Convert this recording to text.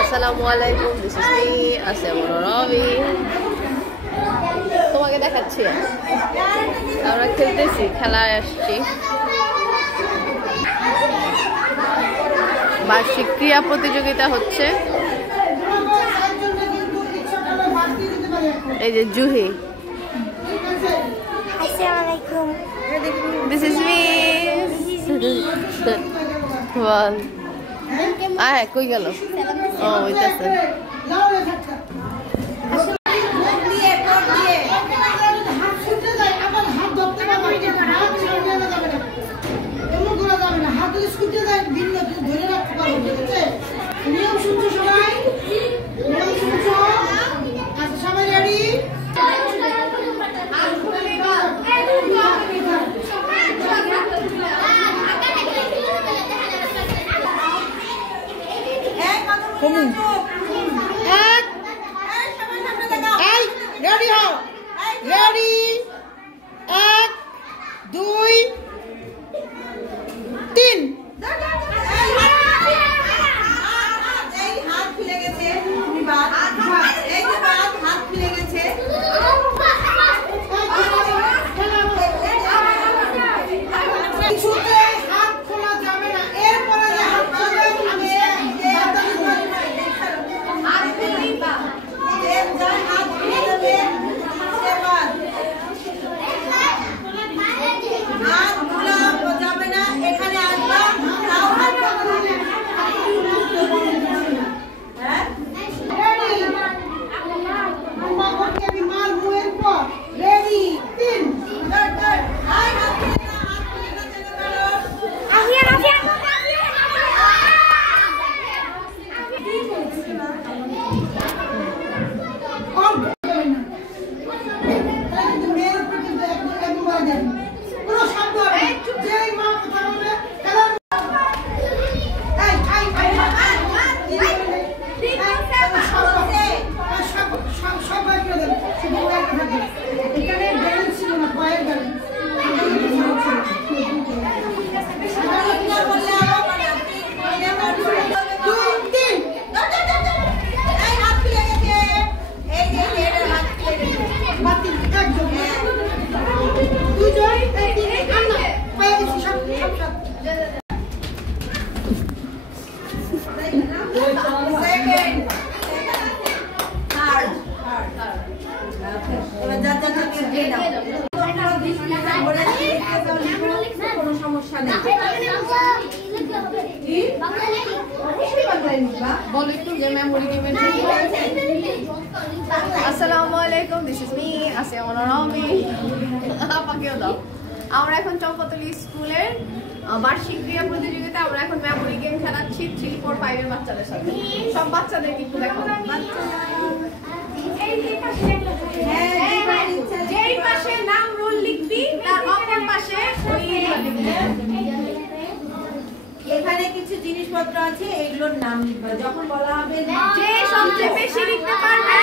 আসসালামুয়ালাইকুম, this is me আসিয়া রবি। তোমাকে দেখাচ্ছি, আমরা খেলতেছি, খেলায় আসছি। বার্ষিক ক্রীড়া প্রতিযোগিতা হচ্ছে। এই যে জুহি, দিস ইজ মি। বল, আয় কই গেল? ও ওইটাছে। আসসালামুয়ালাইকুম, দিস ইজ মি আসিয়া রবি। আমাকেও দাও। আমরা এখন চম্পাতলী স্কুলের বার্ষিক ক্রীড়া প্রতিযোগিতা। আমরা এখন মেমোরি গেম খেলাচ্ছি 3, 4, 5 এর বাচ্চাদের সাথে। সব বাচ্চাদের কিন্তু দেখো, যেই পাশে নাম রোল লিখবি তার অপর পাশে ওই এখানে কিছু জিনিসপত্র আছে, এগুলোর নাম লিখবা। যখন বলা হবে যে সবচেয়ে বেশি লিখতে পারবে